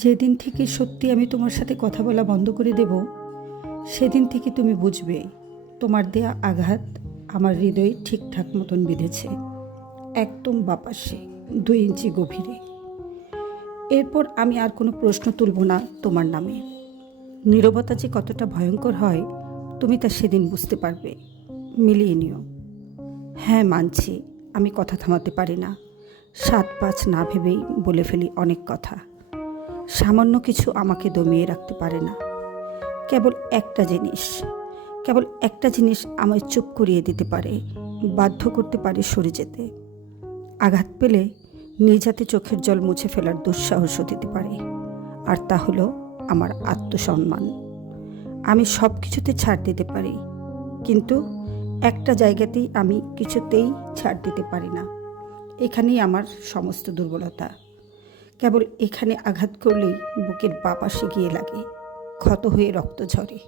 যেদিন থেকে সত্যি আমি তোমার সাথে কথা বলা বন্ধ করে দেব, সেদিন থেকে তুমি বুঝবে তোমার দেয়া আঘাত আমার হৃদয়ে ঠিকঠাক মতন বিঁধেছে, একদম বাপাসে 2 ইঞ্চি গভীরে। এরপর আমি আর কোনো প্রশ্ন তুলব না তোমার নামে। নীরবতা যে কতটা ভয়ঙ্কর হয় তুমি তা সেদিন বুঝতে পারবে। মিলিয়ে নিও। হ্যাঁ, মানছি আমি কথা থামাতে পারি না। 7-5 না ভেবেই বলে ফেলি অনেক কথা। সামান্য কিছু আমাকে দমিয়ে রাখতে পারে না। কেবল একটা জিনিস আমায় চুপ করিয়ে দিতে পারে, বাধ্য করতে পারে সরে যেতে। আঘাত পেলে নিজ হাতে চোখের জল মুছে ফেলার দুঃসাহসও দিতে পারে, আর তা হলো আমার আত্মসম্মান। আমি সব কিছুতে ছাড় দিতে পারি, কিন্তু একটা জায়গাতেই আমি কিছুতেই ছাড় দিতে পারি না। এখানেই আমার সমস্ত দুর্বলতা। কেবল এখানে আঘাত করলেই বুকের বাঁ পাশে গিয়ে লাগে, ক্ষত হয়ে রক্ত ঝরে।